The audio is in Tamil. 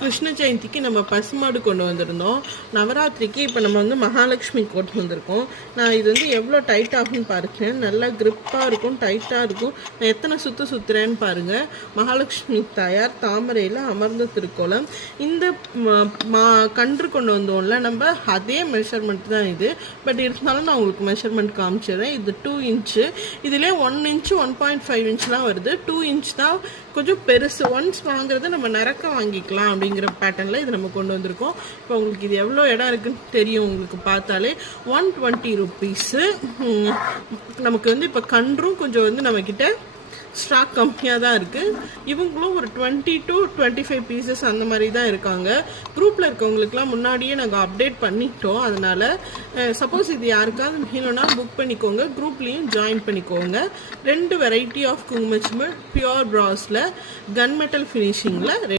கிருஷ்ண ஜெயந்திக்கு நம்ம பசுமாடு கொண்டு வந்திருந்தோம். நவராத்திரிக்கு இப்போ நம்ம வந்து மகாலட்சுமி கொண்டு வந்திருக்கோம். நான் இது வந்து எவ்வளோ டைட் ஆகும்னு பாருங்க. நல்லா கிரிப்பாக இருக்கும், டைட்டாக இருக்கும். நான் எத்தனை சுற்றுறேன்னு பாருங்கள். மகாலட்சுமி தாயார் தாமரையில் அமர்ந்த திருக்கோலம். இந்த கன்று கொண்டு வந்தோம்ல, நம்ம அதே மெஷர்மெண்ட் தான் இது. பட் இருந்தாலும் நான் உங்களுக்கு மெஷர்மெண்ட் காமிச்சிடுறேன். இது 2 இன்ச்சு. இதிலே 1 இன்ச்சு 1.5 இன்ச்லாம் வருது. 2 இன்ச் தான் கொஞ்சம் பெருசு. ஒன்ஸ் வாங்குறது நம்ம நிறக்க வாங்கிக்கலாம் அப்படிங்கிற பேட்டர்னில் இது நம்ம கொண்டு வந்திருக்கோம். இப்போ உங்களுக்கு இது எவ்வளோ இடம் இருக்குன்னு தெரியும். உங்களுக்கு பார்த்தாலே 120 ருபீஸு. நமக்கு வந்து இப்போ கன்றும் கொஞ்சம் வந்து நம்மக்கிட்ட ஸ்டாக் கம்மியாக தான் இருக்குது. இவங்களும் ஒரு 20 to 25 பீசஸ் அந்த மாதிரி தான் இருக்காங்க. குரூப்பில் இருக்கவங்களுக்குலாம் முன்னாடியே நாங்கள் அப்டேட் பண்ணிட்டோம். அதனால் சப்போஸ் இது யாருக்காவது வேணும்னா புக் பண்ணிக்கோங்க, குரூப்லேயும் ஜாயின் பண்ணிக்கோங்க. 2 வெரைட்டி ஆஃப் குங்குமச்சிமிழ் பியோர் ப்ராஸில் கன் மெட்டல் ஃபினிஷிங்கில்